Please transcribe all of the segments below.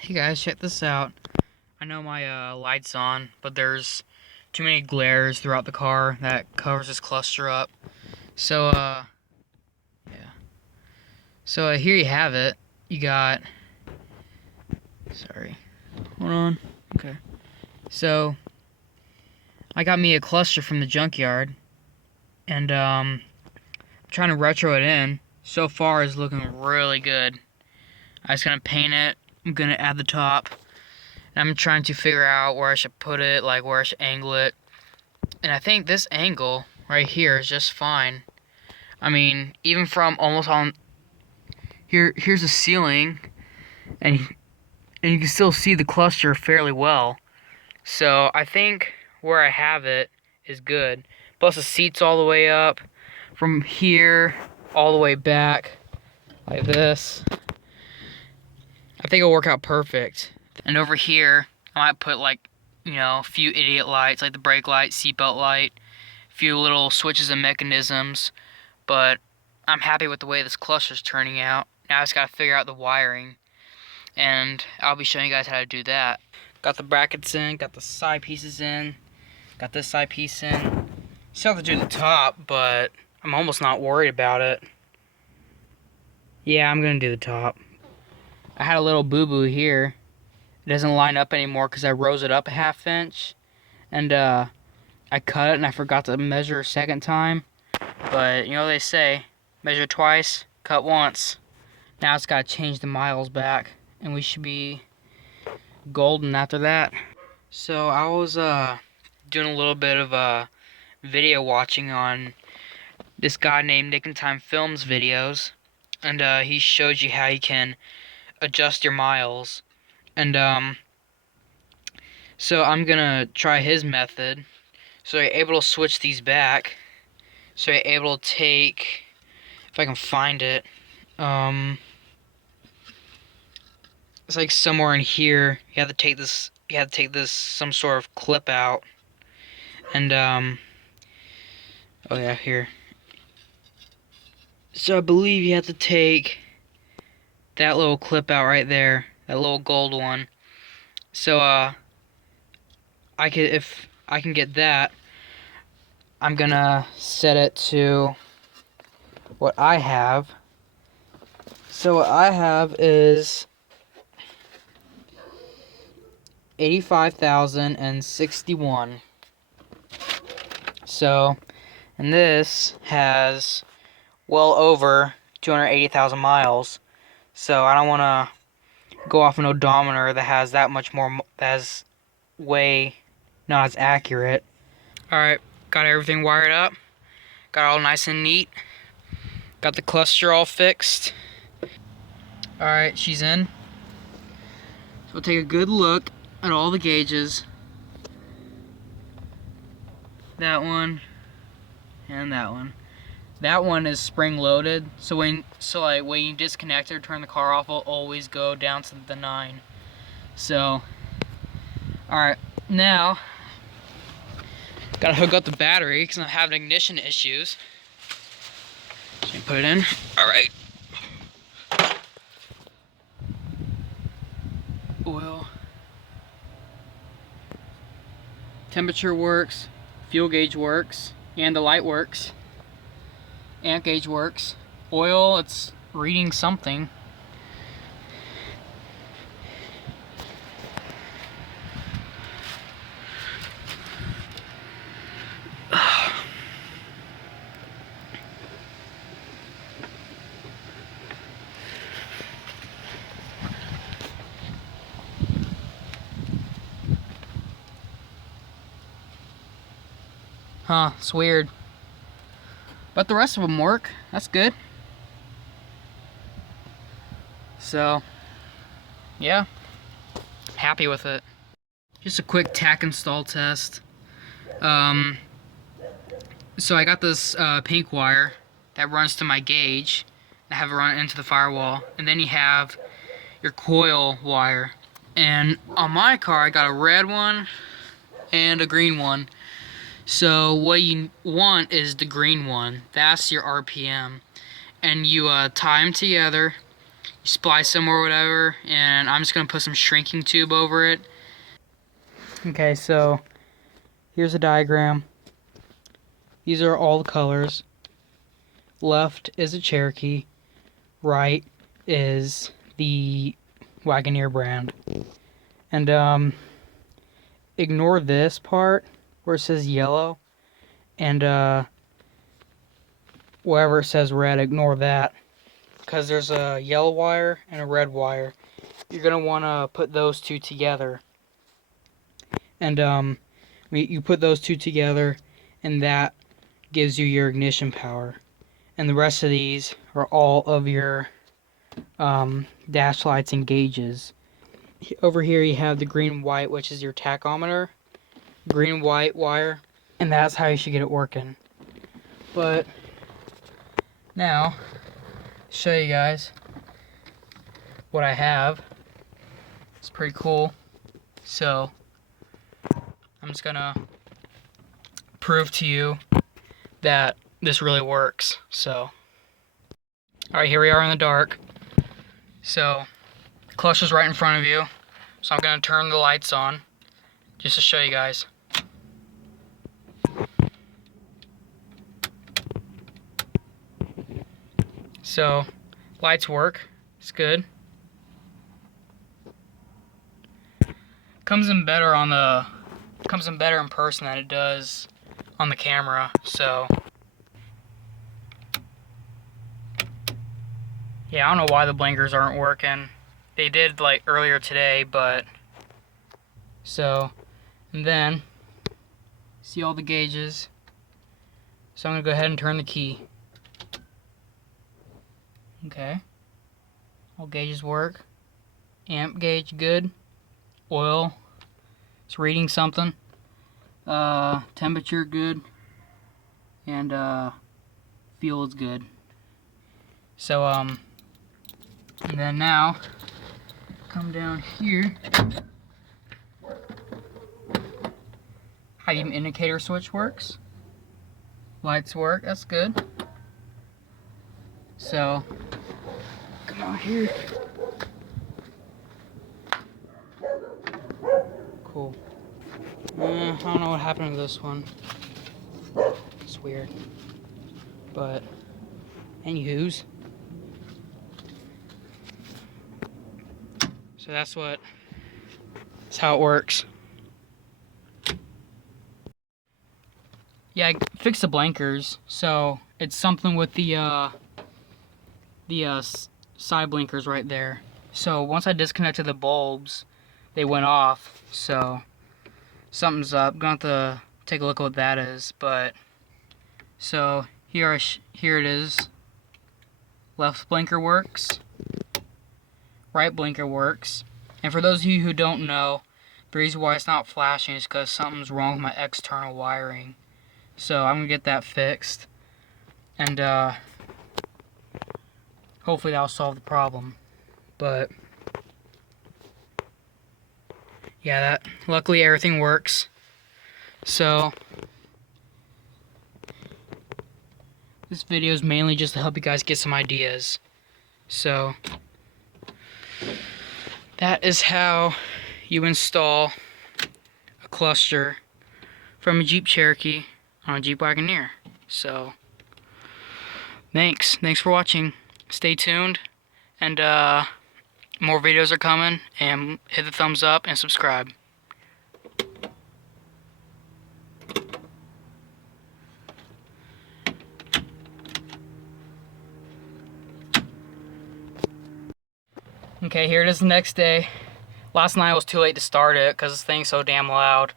Hey guys, check this out. I know my light's on, but there's too many glares throughout the car that covers this cluster up. So, yeah. So here you have it. You got, sorry, hold on. Okay. So, I got me a cluster from the junkyard, and I'm trying to retro it in. So far, it's looking really good. I'm just gonna paint it. I'm gonna add the top. And I'm trying to figure out where I should put it, like where I should angle it. And I think this angle right here is just fine. I mean, even from almost on here's the ceiling, and you can still see the cluster fairly well. So I think where I have it is good. Plus the seat's all the way up from here all the way back like this. I think it'll work out perfect. And over here, I might put like, a few idiot lights, like the brake light, seatbelt light, a few little switches and mechanisms. But I'm happy with the way this cluster's turning out. Now I just gotta figure out the wiring, and I'll be showing you guys how to do that. Got the brackets in, got the side pieces in, got this side piece in. Still have to do the top, but I'm almost not worried about it. Yeah, I'm gonna do the top. I had a little boo-boo here. It doesn't line up anymore because I rose it up a ½ inch, and I cut it and I forgot to measure a second time. But you know what they say, measure twice, cut once. Now it's got to change the miles back, and we should be golden after that. So I was doing a little bit of video watching on this guy named Nick and Time Films videos, and he showed you how you can adjust your miles. And so I'm gonna try his method. So you're able to switch these back. So you're able to take, if I can find it, it's like somewhere in here. You have to take this. You have to take this some sort of clip out, and oh yeah, here. So I believe you have to take that little clip out right there, that little gold one. So if I can get that, I'm gonna set it to what I have. So what I have is 85,061. So, and this has well over 280,000 miles. So I don't want to go off an odometer that has that much more, that's way not as accurate. Alright, got everything wired up. Got it all nice and neat. Got the cluster all fixed. Alright, she's in. So we'll take a good look at all the gauges. That one and that one. That one is spring loaded, so when you disconnect it or turn the car off, it'll always go down to the 9. So, alright, now gotta hook up the battery because I'm having ignition issues. So you put it in. Alright. Oil. Temperature works, fuel gauge works, and the light works. Amp gauge works. Oil, it's reading something. Huh, it's weird. But the rest of them work. That's good. So, yeah. Happy with it. Just a quick tach install test. So I got this pink wire that runs to my gauge. I have it run into the firewall. And then you have your coil wire. And on my car, I got a red one and a green one. So what you want is the green one. That's your RPM. And you tie them together. you splice them or whatever, and I'm just gonna put some shrinking tube over it. Okay, so here's a diagram. These are all the colors. Left is a Cherokee, right is the Wagoneer brand. And ignore this part where it says yellow, and wherever it says red, ignore that, because there's a yellow wire and a red wire. You're gonna want to put those two together, and you put those two together, and that gives you your ignition power. And the rest of these are all of your dash lights and gauges. Over here you have the green and white, which is your tachometer, green and white wire, and that's how you should get it working. But now, show you guys what I have. It's pretty cool. So I'm just gonna prove to you that this really works. So, alright, here we are in the dark. So, the clutcher's right in front of you. So I'm gonna turn the lights on just to show you guys. So, lights work. It's good. Comes in better in person than it does on the camera. So, yeah, I don't know why the blinkers aren't working. They did like earlier today, but so, and then see all the gauges. So I'm gonna go ahead and turn the key. Okay. All gauges work. Amp gauge good. Oil, it's reading something. Temperature good. And fuel is good. So and then now come down here. How your indicator switch works. Lights work, that's good. So come out here. Cool. I don't know what happened to this one. It's weird. But anywho's. So that's how it works. Yeah, I fixed the blinkers. So it's something with the side blinkers right there. So once I disconnected the bulbs, they went off. So something's up. Gonna have to take a look at what that is. But so here it is. Left blinker works. Right blinker works. And for those of you who don't know, the reason why it's not flashing is because something's wrong with my external wiring. So I'm gonna get that fixed, and hopefully that'll solve the problem. But yeah, luckily everything works. So this video is mainly just to help you guys get some ideas. So that is how you install a cluster from a Jeep Cherokee on a Jeep Wagoneer. So thanks for watching. Stay tuned, and more videos are coming, and hit the thumbs up and subscribe. Okay, here it is the next day. Last night was too late to start it because this thing's so damn loud.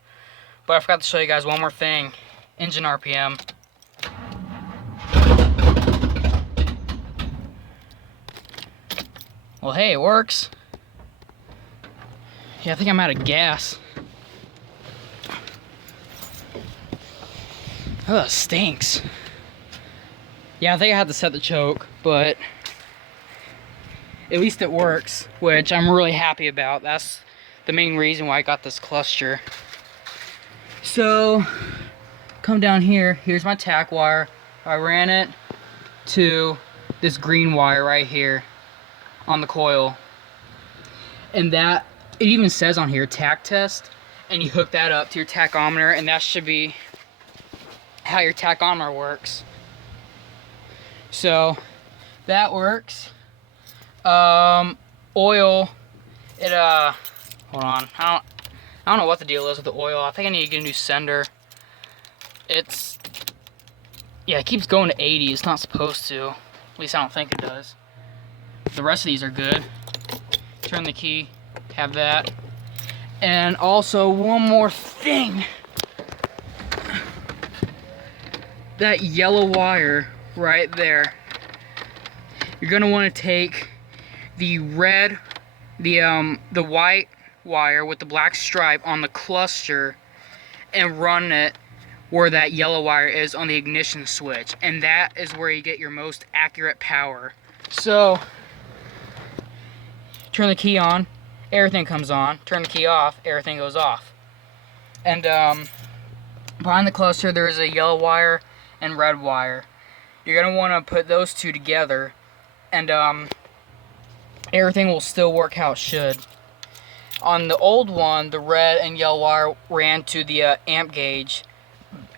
But I forgot to show you guys one more thing. Engine RPM. Well, hey, it works. Yeah, I think I'm out of gas. Oh, that stinks. Yeah, I think I had to set the choke, but at least it works, which I'm really happy about. That's the main reason why I got this cluster. So, come down here. Here's my tack wire. I ran it to this green wire right here on the coil. And that, it even says on here, tach test. And you hook that up to your tachometer, and that should be how your tachometer works. So, that works. Oil, it, hold on, I don't know what the deal is with the oil. I think I need to get a new sender. Yeah, it keeps going to 80. It's not supposed to. At least I don't think it does. The rest of these are good. Turn the key, have that. And also, one more thing. That yellow wire right there. You're gonna want to take the white wire with the black stripe on the cluster and run it where that yellow wire is on the ignition switch, and that is where you get your most accurate power. So, turn the key on, everything comes on. Turn the key off, everything goes off. And behind the cluster, there is a yellow wire and red wire. You're gonna want to put those two together, and everything will still work how it should. On the old one, the red and yellow wire ran to the amp gauge,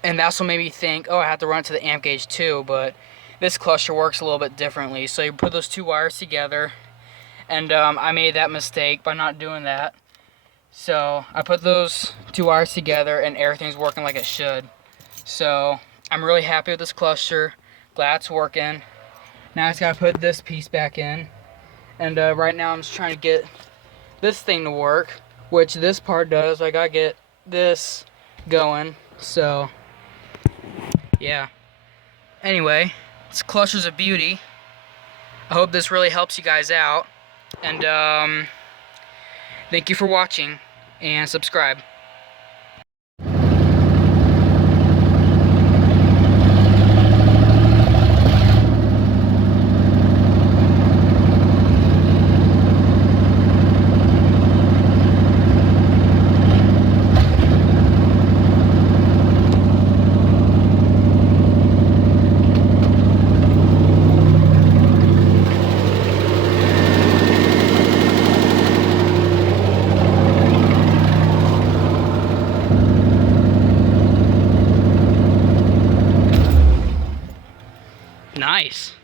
and that's what made me think, oh, I have to run it to the amp gauge too, but this cluster works a little bit differently. So you put those two wires together, and I made that mistake by not doing that. So I put those two wires together, and everything's working like it should. So I'm really happy with this cluster. Glad it's working. Now I just gotta put this piece back in. And right now I'm just trying to get this thing to work, which this part does. I gotta get this going. So yeah. Anyway, this cluster's a beauty. I hope this really helps you guys out. And thank you for watching, and subscribe. Nice.